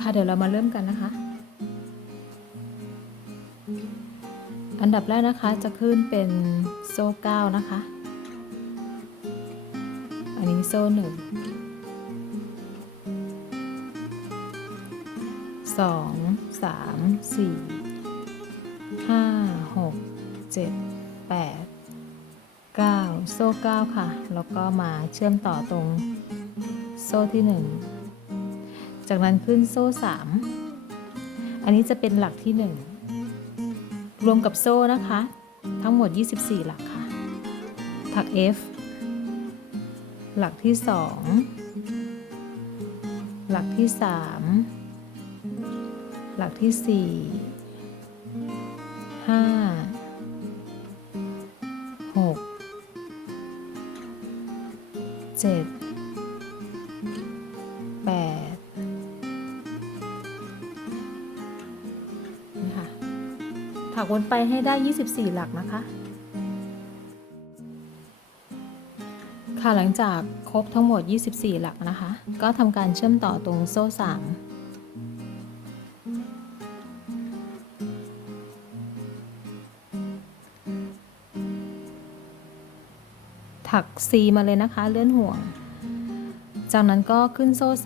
ค่ะเดี๋ยวเรามาเริ่มกันนะคะ อันดับแรกนะคะจะขึ้นเป็นโซ่เก้านะคะ อันนี้โซ่หนึ่งสองสามสี่ห้าหกเจ็ดแปดเก้าโซ่เก้าค่ะ แล้วก็มาเชื่อมต่อตรงโซ่ที่หนึ่ง จากนั้นขึ้นโซ่สามอันนี้จะเป็นหลักที่หนึ่งรวมกับโซ่นะคะ ทั้งหมด 24 หลักค่ะ ถัก F หลักที่ 2 หลักที่ 3 หลักที่ 4 5 6 7 วนไปให้ได้ 24 หลักนะคะ ค่ะหลังจากครบทั้งหมด 24 หลักนะคะ ก็ทำการเชื่อมต่อตรงโซ่ 3ถัก C มาเลยนะคะ เลื่อนห่วง จากนั้นก็ขึ้นโซ่ 3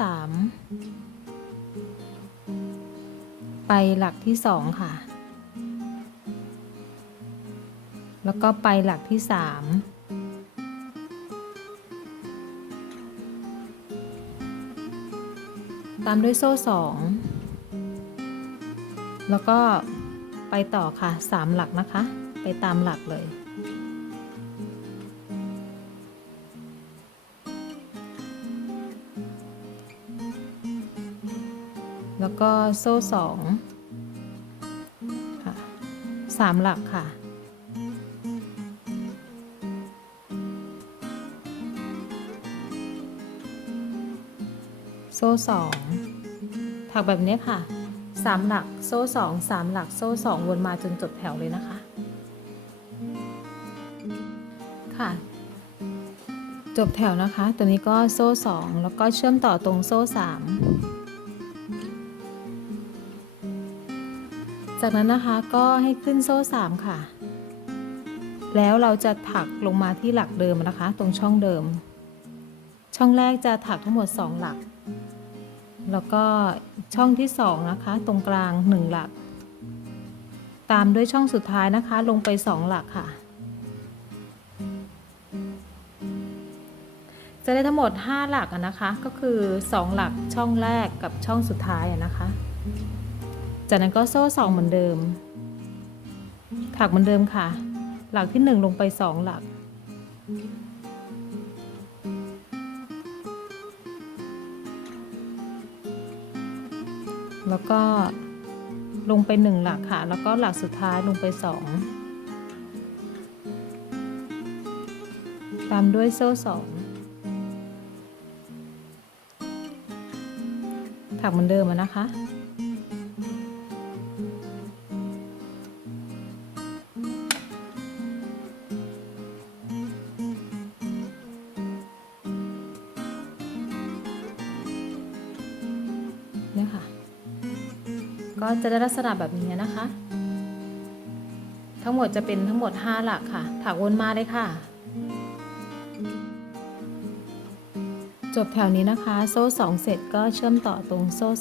ไปหลักที่ 2 ค่ะ แล้วก็ไปหลักที่ 3 ตามด้วยโซ่ 2 แล้วก็ไปต่อค่ะ 3 หลักนะคะ ไปตามหลักเลย แล้วก็โซ่ 2 ค่ะ 3 หลักค่ะ ซ่สองถักแบบนี้ค่ะสามหลักโซ่สองสามหลักโซ่สองวนมาจนจบแถวเลยนะคะ ค่ะ จบแถวนะคะ ตัวนี้ก็โซ่สองแล้วก็เชื่อมต่อตรงโซ่สามจากนั้นนะคะก็ให้ขึ้นโซ่สามค่ะ แล้วเราจะถักลงมาที่หลักเดิมนะคะ ตรงช่องเดิม ช่องแรกจะถักทั้งหมด 2 หลัก แล้วก็ช่องที่ 2 นะคะ ตรงกลาง 1 หลัก ตามด้วยช่องสุดท้ายนะคะ ลงไป 2 หลักค่ะ จะได้ทั้งหมด 5 หลักนะคะ ก็คือ 2 หลักช่องแรกกับช่องสุดท้ายนะคะ จากนั้นก็โซ่ 2 เหมือนเดิมถักเหมือนเดิมค่ะ หลักที่ 1 ลงไป 2 หลัก แล้วก็ลงไปหนึ่งหลักค่ะ แล้วก็หลักสุดท้ายลงไปสองตามด้วยโซ่สองถักเหมือนเดิมนะคะ จะได้ลักษณะแบบนี้นะคะ ทั้งหมดจะเป็นทั้งหมด 5 หลักค่ะ ถักวนมาเลยค่ะ จบแถวนี้นะคะ โซ่ 2 เสร็จก็เชื่อมต่อตรงโซ่ 3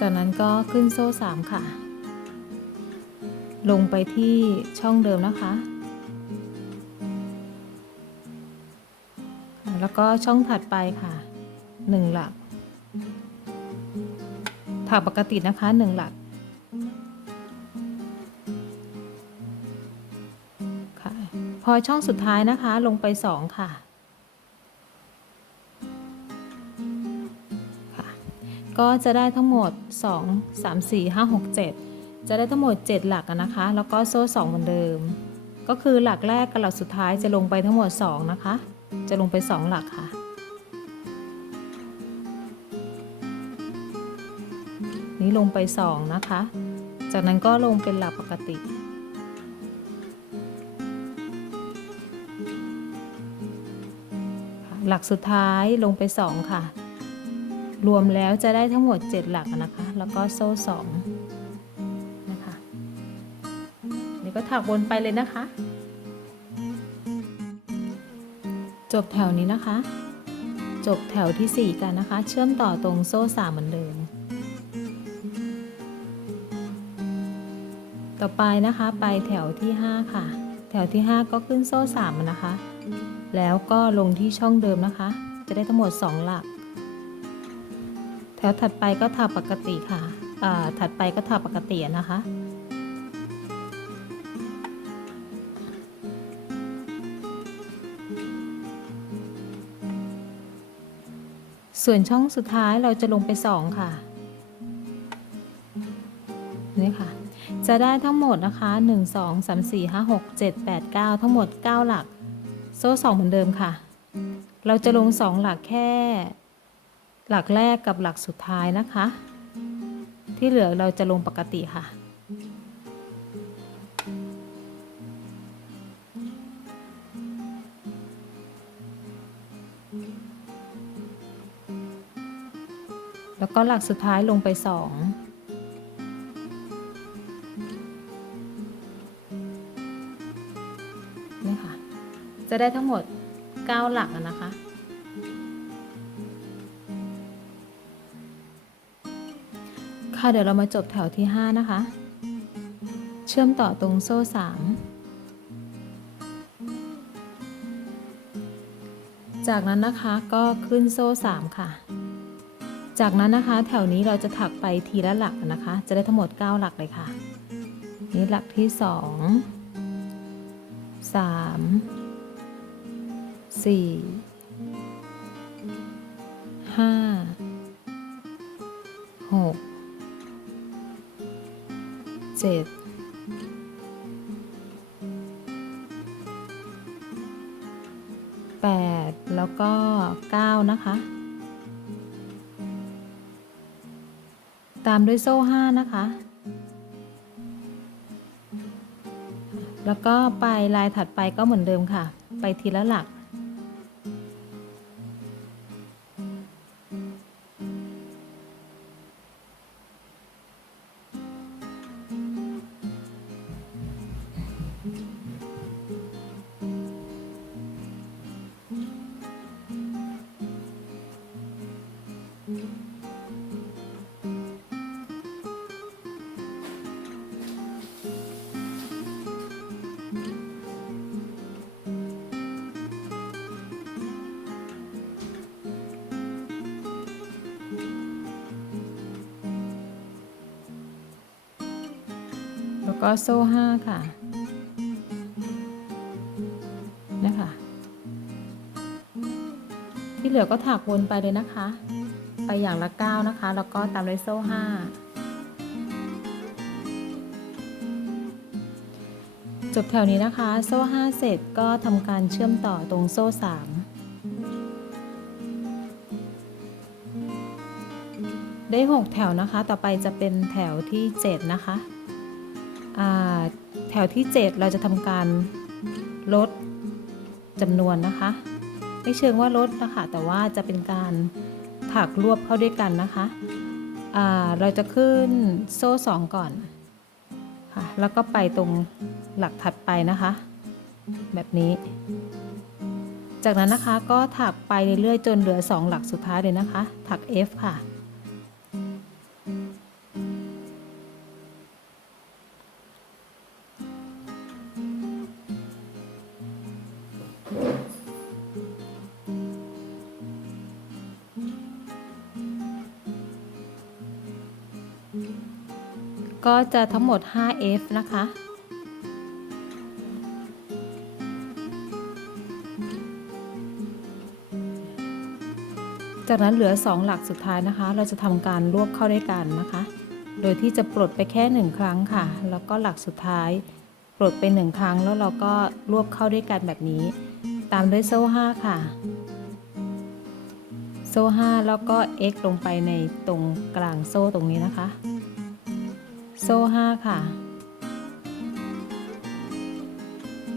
จากนั้นก็ขึ้นโซ่ 3 ค่ะ ลงไปที่ช่องเดิมนะคะแล้วก็ช่องถัดไปค่ะ 1 หลัก ถักปกตินะคะ 1 หลักค่ะพอช่องสุดท้ายนะคะลงไป2ค่ะค่ะก็จะได้ทั้งหมด 2 3 4 5 6 7 จะได้ทั้งหมด 7 หลักนะคะ แล้วก็โซ่ 2 เหมือนเดิม ก็คือหลักแรกกับหลักสุดท้ายจะลงไปทั้งหมด 2 นะคะ จะลงไป 2 หลักค่ะ ลงไป 2 นะคะ จากนั้นก็ลงเป็นหลักปกติ หลักสุดท้ายลงไป 2 ค่ะ รวมแล้วจะได้ทั้งหมด 7 หลักนะคะ แล้วก็โซ่2นะคะนี่ก็ถักวนไปเลยนะคะ จบแถวนี้นะคะจบแถวทีสี่4 กันนะคะ เชื่อมต่อตรงโซ่3เหมือนเดิม ต่อไปนะคะไปแถวที่ 5 ค่ะ แถวที่ 5 ก็ขึ้นโซ่3นะคะ แล้วก็ลงที่ช่องเดิมนะคะ จะได้ทั้งหมด 2 หลัก แถวถัดไปก็ถักปกติค่ะถัดไปก็ถักปกตินะคะส่วนช่องสุดท้ายเราจะลงไป2ค่ะ นี่ค่ะ จะได้ทั้งหมดนะคะ 1 2 3 4 5 6 7 8 9 ทั้งหมด 9 หลัก โซ่2เหมือนเดิมค่ะ เราจะลง 2 หลักแค่ หลักแรกกับหลักสุดท้ายนะคะ ที่เหลือเราจะลงปกติค่ะ แล้วก็หลักสุดท้ายลงไป 2 ได้ทั้งหมด 9 หลักนะคะ ค่ะเดี๋ยวเรามาจบแถวที่ 5 นะคะ เชื่อมต่อตรงโซ่ 3 จากนั้นนะคะก็ขึ้นโซ่ 3 ค่ะ จากนั้นนะคะแถวนี้เราจะถักไปทีละหลักนะคะ จะได้ทั้งหมด 9 หลักเลยค่ะ นี่หลักที่2สาม สี่ห้าหกเจ็ดแปดแล้วก็เก้านะคะ ตามด้วยโซ่ห้านะคะ แล้วก็ไปลายถัดไปก็เหมือนเดิมค่ะ ไปทีละหลัก ก็โซ่ห้าค่ะนะคะ ที่เหลือก็ถักวนไปเลยนะคะ ไปอย่างละเก้านะคะ แล้วก็ตามด้วยโซ่ห้าจบแถวนี้นะคะ โซ่ห้าเสร็จก็ทำการเชื่อมต่อตรงโซ่สามได้ 6 แถวนะคะ ต่อไปจะเป็นแถวที่ 7 นะคะ แถวที่ 7 เราจะทำการลดจำนวนนะคะ ไม่เชิงว่าลดนะคะ แต่ว่าจะเป็นการถักรวบเข้าด้วยกันนะคะเราจะขึ้นโซ่ 2 ก่อนค่ะแล้วก็ไปตรงหลักถัดไปนะคะ แบบนี้ จากนั้นนะคะก็ถักไปเรื่อยๆจนเหลือ 2 หลักสุดท้ายเลยนะคะ ถัก F ค่ะ ก็จะทั้งหมด 5F นะคะ จากนั้นเหลือ 2 หลักสุดท้ายนะคะ เราจะทำการรวบเข้าด้วยกันนะคะ โดยที่จะปลดไปแค่ 1 ครั้งค่ะ แล้วก็หลักสุดท้ายปลดไป 1 ครั้งแล้วเราก็รวบเข้าด้วยกันแบบนี้ ตามด้วยโซ่ 5 ค่ะโซ่ 5 แล้วก็ x ลงไปในตรงกลางโซ่ตรงนี้นะคะ โซ่ห้าค่ะ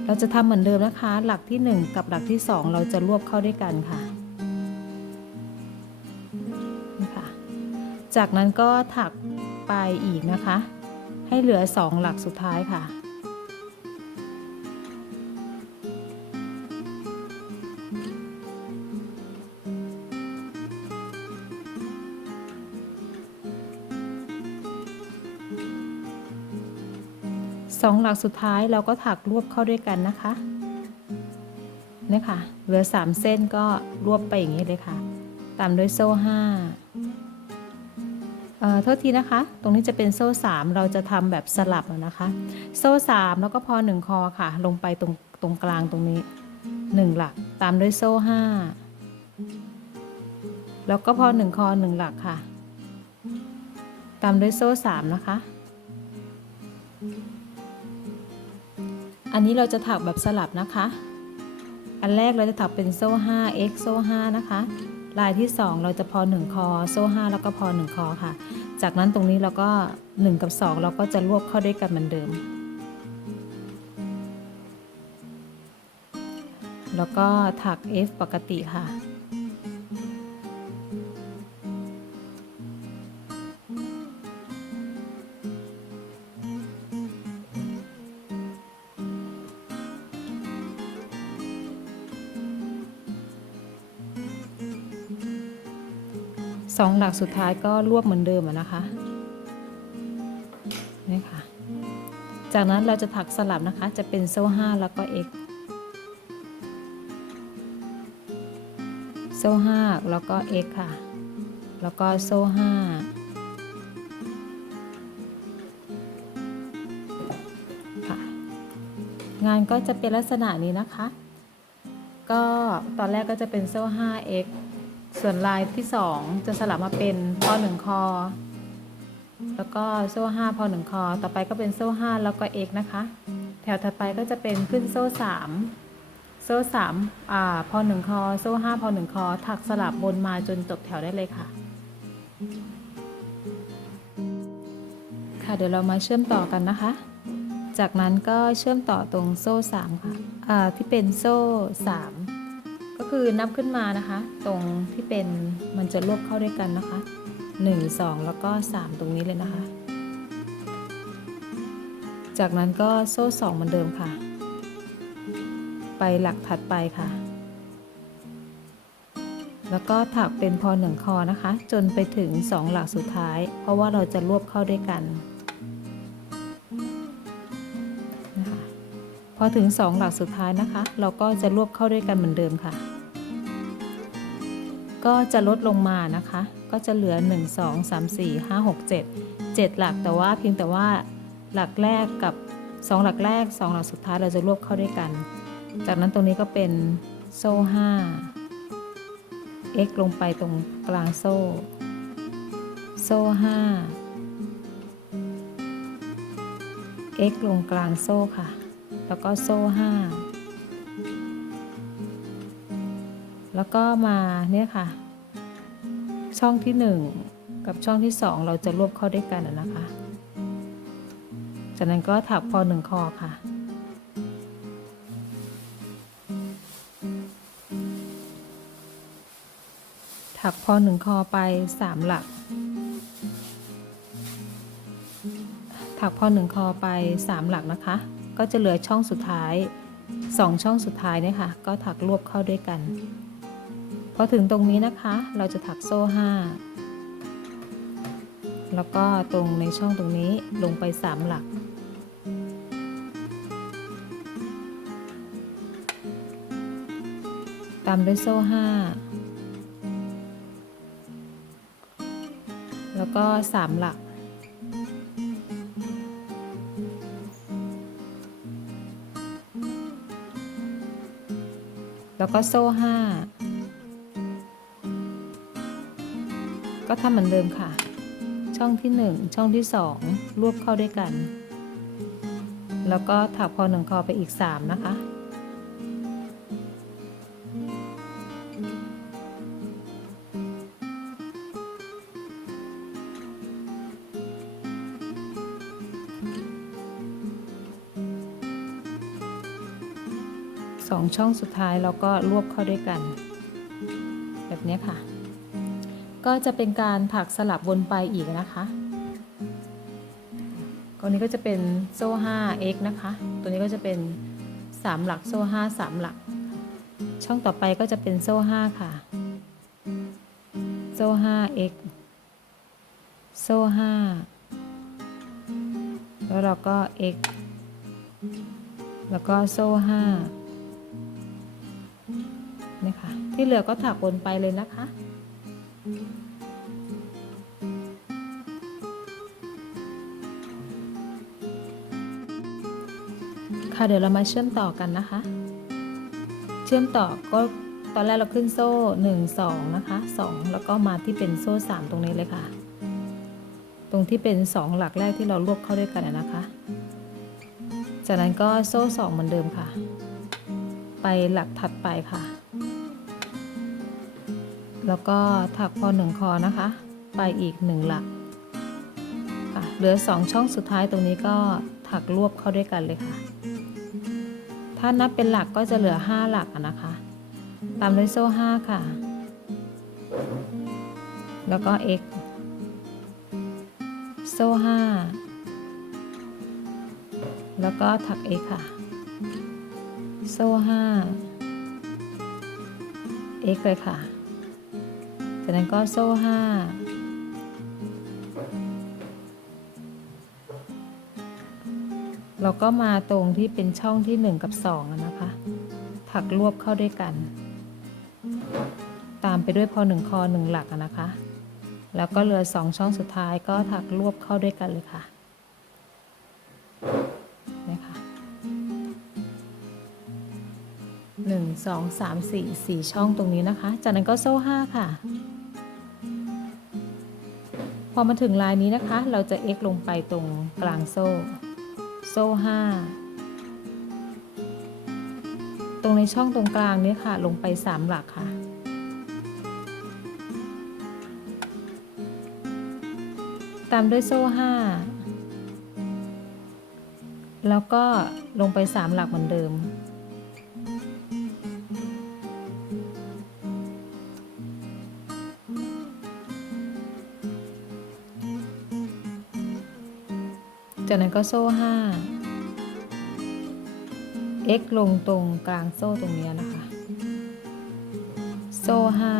เราจะทำเหมือนเดิมนะคะ หลักที่ 1 กับหลักที่ 2 เราจะรวบเข้าด้วยกันค่ะนี่ค่ะ จากนั้นก็ถักไปอีกนะคะ ให้เหลือ 2 หลักสุดท้ายค่ะ สองหลักสุดท้ายเราก็ถักรวบเข้าด้วยกันนะคะเนี่ยค่ะเหลือ3เส้นก็รวบไปอย่างนี้เลยค่ะ ตามด้วยโซ่5เอ่อโทษทีนะคะ ตรงนี้จะเป็นโซ่3เราจะทำแบบสลับนะคะ โซ่3แล้วก็พอ1คอค่ะ ลงไปตรงตรงกลางตรงนี้1หลัก ตามด้วยโซ่5แล้วก็พอ1คอ1หลักค่ะ ตามด้วยโซ่3นะคะ อันนี้เราจะถักแบบสลับนะคะ อันแรกเราจะถักเป็นโซ่5 x โซ่5นะคะ ลายที่ 2 เราจะพอ 1 คอ โซ่5แล้วก็พอ 1 คอค่ะ จากนั้นตรงนี้เราก็ 1 กับ 2 เราก็จะรวบเข้าด้วยกันเหมือนเดิม แล้วก็ถัก F ปกติค่ะ สองหลักสุดท้ายก็รวบเหมือนเดิมนะคะนี่ค่ะ จากนั้นเราจะถักสลับนะคะ จะเป็นโซ่5แล้วก็ x โซ่5แล้วก็ x ค่ะ แล้วก็โซ่5ค่ะ งานก็จะเป็นลักษณะนี้นะคะ ก็ตอนแรกก็จะเป็นโซ่ 5x ส่วนลายที่ 2 จะสลับมาเป็นพอ1คอ แล้วก็โซ่5พอ1คอ ต่อไปก็เป็นโซ่5แล้วก็ x นะคะ แถวถัดไปก็จะเป็นขึ้นโซ่ 3 โซ่3อ่าพอ1คอ โซ่5พอ1คอ ถักสลับบนมาจนจบแถวได้เลยค่ะ ค่ะเดี๋ยวเรามาเชื่อมต่อกันนะคะ จากนั้นก็เชื่อมต่อตรงโซ่3ค่ะอ่าที่เป็นโซ่3ก็ คือนับขึ้นมานะคะ ตรงที่เป็นมันจะรวบเข้าด้วยกันนะคะ 1 2 แล้วก็ 3 ตรงนี้เลยนะคะ จากนั้นก็โซ่ 2 เหมือนเดิมค่ะ ไปหลักถัดไปค่ะ แล้วก็ถักเป็นพอ1คอนะคะ จนไปถึง 2 หลักสุดท้าย เพราะว่าเราจะรวบเข้าด้วยกันนะคะพอถึง 2 หลักสุดท้ายนะคะ เราก็จะรวบเข้าด้วยกันเหมือนเดิมค่ะ ก็จะลดลงมานะคะ ก็จะเหลือ 1 2 3 4 5 6 7 7 หลักแต่ว่าเพียงแต่ว่าหลักแรกกับ 2 หลักแรก 2 หลักสุดท้ายเราจะรวบเข้าด้วยกัน จากนั้นตรงนี้ก็เป็นโซ่ 5 x ลงไปตรงกลางโซ่ โซ่ 5 x ลงกลางโซ่ค่ะ แล้วก็โซ่ 5 แล้วก็มาเนี่ยค่ะ ช่องที่ 1 กับช่องที่ 2 เราจะรวบเข้าด้วยกันนะคะ จากนั้นก็ถักพอ1คอค่ะถักพอ1คอไป3หลัก ถักพอ1คอไป3หลักนะคะ ก็จะเหลือช่องสุดท้าย2ช่องสุดท้ายเนี่ยค่ะ ก็ถักรวบเข้าด้วยกัน อถึงตรงนี้นะคะเราจะถักโซ่ 5 แล้วก็ตรงในช่องตรงนี้ลงไป 3 หลัก ตามด้วยโซ่ 5 แล้วก็ 3 หลักแล้วก็โซ่5 ก็ทำเหมือนเดิมค่ะ ช่องที่ 1 ช่องที่ 2 รวบเข้าด้วยกัน แล้วก็ถักพอหนึ่งคอไปอีก 3 นะคะ สองช่องสุดท้ายเราก็รวบเข้าด้วยกัน แบบนี้ค่ะ ก็จะเป็นการถักสลับวนไปอีกนะคะตัวนี้ก็จะเป็นโซ่ 5x นะคะ ตัวนี้ก็จะเป็น 3 หลักโซ่ 5 3 หลัก ช่องต่อไปก็จะเป็นโซ่ 5 ค่ะ โซ่ 5x โซ่ 5 แล้วเราก็ x แล้วก็โซ่ 5นี่ค่ะที่เหลือก็ถักวนไปเลยนะคะ ค่ะเดี๋ยวเรามาเชื่อมต่อกันนะคะ เชื่อมต่อก็ตอนแรกเราขึ้นโซ่ 1 2 นะคะ 2 แล้วก็มาที่เป็นโซ่ 3 ตรงนี้เลยค่ะ ตรงที่เป็น 2 หลักแรกที่เรารวบเข้าด้วยกันนะคะ จากนั้นก็โซ่ 2 เหมือนเดิมค่ะ ไปหลักถัดไปค่ะ แล้วก็ถักพอหนึ่งคอนะคะ ไปอีก1หลักค่ะเหลือ2ช่องสุดท้ายตรงนี้ก็ถักรวบเข้าด้วยกันเลยค่ะ ถ้านับเป็นหลักก็จะเหลือ5หลักนะคะ ตามด้วยโซ่5ค่ะ แล้วก็ x โซ่5แล้วก็ถัก x ค่ะ โซ่5 x เลยค่ะ จากนั้นก็โซ่5เราก็มาตรงที่เป็นช่องที่ 1 กับ2อะนะคะ ถักรวบเข้าด้วยกัน ตามไปด้วยพอ1คอ1หลักนะคะ แล้วก็เหลือ 2 ช่องสุดท้ายก็ถักรวบเข้าด้วยกันเลยค่ะนี่ค่ะหนึ่งสองสามสี่สี่ช่องตรงนี้นะคะ จากนั้นก็โซ่ห้าค่ะ พอมาถึงลายนี้นะคะ เราจะเอ็กลงไปตรงกลางโซ่ โซ่ห้าตรงในช่องตรงกลางนี้ค่ะ ลงไปสามหลักค่ะ ตามด้วยโซ่ห้าแล้วก็ลงไปสามหลักเหมือนเดิม จากนั้นก็โซ่ห้า x ลงตรงกลางโซ่ตรงนี้นะคะ โซ่ห้า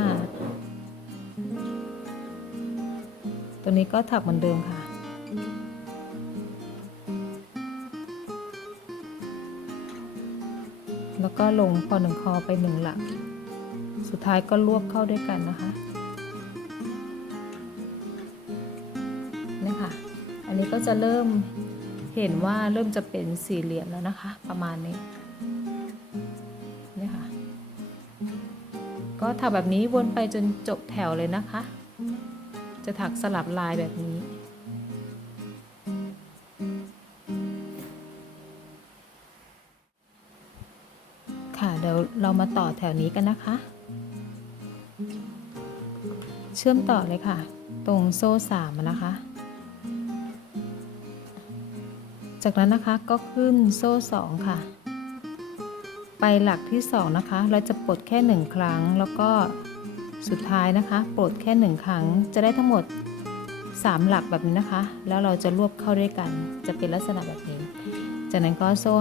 ตัวนี้ก็ถักเหมือนเดิมค่ะ แล้วก็ลงพอหนึ่งคอไปหนึ่งหลัก สุดท้ายก็รวบเข้าด้วยกันนะคะ นี่ค่ะ อันนี้ก็จะเริ่ม เห็นว่าเริ่มจะเป็นสี่เหลี่ยมแล้วนะคะ ประมาณนี้นี่ค่ะ ก็ถักแบบนี้วนไปจนจบแถวเลยนะคะ จะถักสลับลายแบบนี้ ค่ะเดี๋ยวเรามาต่อแถวนี้กันนะคะ เชื่อมต่อเลยค่ะ ตรงโซ่สามนะคะ จากนั้นนะคะก็ขึ้นโซ่สองค่ะ ไปหลักที่สองนะคะ เราจะปลดแค่หนึ่งครั้ง แล้วก็สุดท้ายนะคะ ปลดแค่หนึ่งครั้ง จะได้ทั้งหมด 3 หลักแบบนี้นะคะ แล้วเราจะรวบเข้าด้วยกัน จะเป็นลักษณะแบบนี้ จากนั้นก็โซ่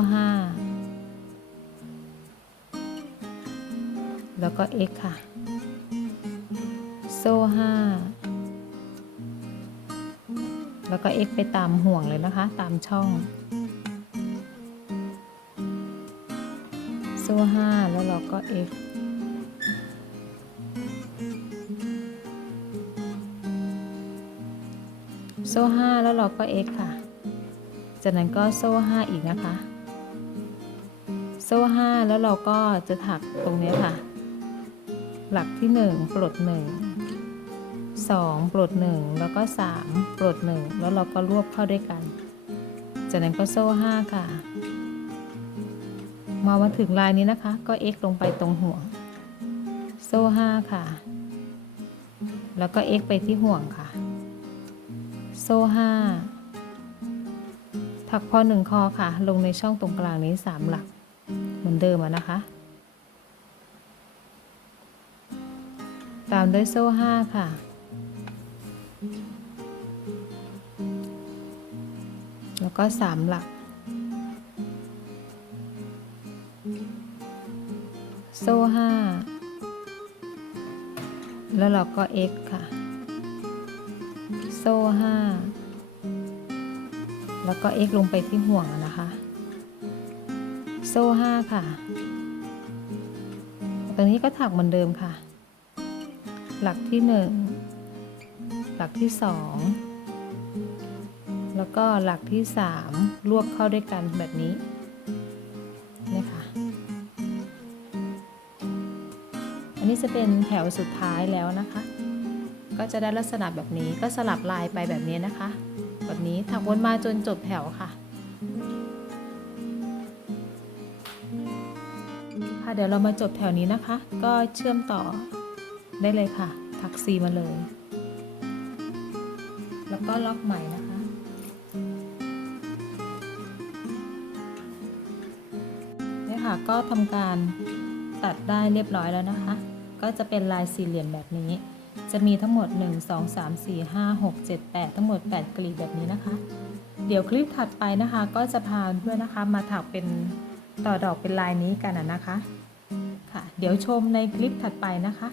5 แล้วก็ x ค่ะ โซ่ 5 แล้วก็ x ไปตามห่วงเลยนะคะ ตามช่องโซ่5แล้วเราก็ x โซ่5แล้วเราก็ x ค่ะ จากนั้นก็โซ่5อีกนะคะ โซ่5แล้วเราก็จะถักตรงนี้ค่ะ หลักที่1ปลด1 2ปลด 1 แล้วก็ 3 ปลด 1 แล้วเราก็รวบเข้าด้วยกัน จากนั้นก็โซ่ 5 ค่ะ มามาถึงลายนี้นะคะ ก็ x ลงไปตรงห่วง โซ่ 5 ค่ะ แล้วก็ x ไปที่ห่วงค่ะ โซ่ห้าถักพอหนึ่งคอค่ะ ลงในช่องตรงกลางนี้สามหลัก เหมือนเดิมนะคะตามด้วยโซ่ห้าค่ะ แล้วก็สามหลัก โซ่ห้า แล้วเราก็ x ค่ะ โซ่ห้า แล้วก็ x ลงไปที่ห่วงนะคะ โซ่ห้าค่ะ ตรงนี้ก็ถักเหมือนเดิมค่ะ หลักที่หนึ่ง หลักที่สองแล้วก็หลักที่สามรวบเข้าด้วยกันแบบนี้นี่ค่ะอันนี้จะเป็นแถวสุดท้ายแล้วนะคะ ก็จะได้ลักษณะแบบนี้ก็สลับลายไปแบบนี้นะคะ แบบนี้ถักวนมาจนจบแถวค่ะค่ะเดี๋ยวเรามาจบแถวนี้นะคะ ก็เชื่อมต่อได้เลยค่ะ ถักซีมาเลย แล้วก็ล็อกใหม่นะคะ นี่ค่ะก็ทำการตัดได้เรียบร้อยแล้วนะคะ ก็จะเป็นลายสี่เหลี่ยมแบบนี้ จะมีทั้งหมด 1 2 3 4 5 6 7 8 ทั้งหมด 8 กลีบแบบนี้นะคะ เดี๋ยวคลิปถัดไปนะคะ ก็จะพาเพื่อนนะคะ มาถักเป็นต่อดอกเป็นลายนี้กันนะคะ ค่ะ เดี๋ยวชมในคลิปถัดไปนะคะ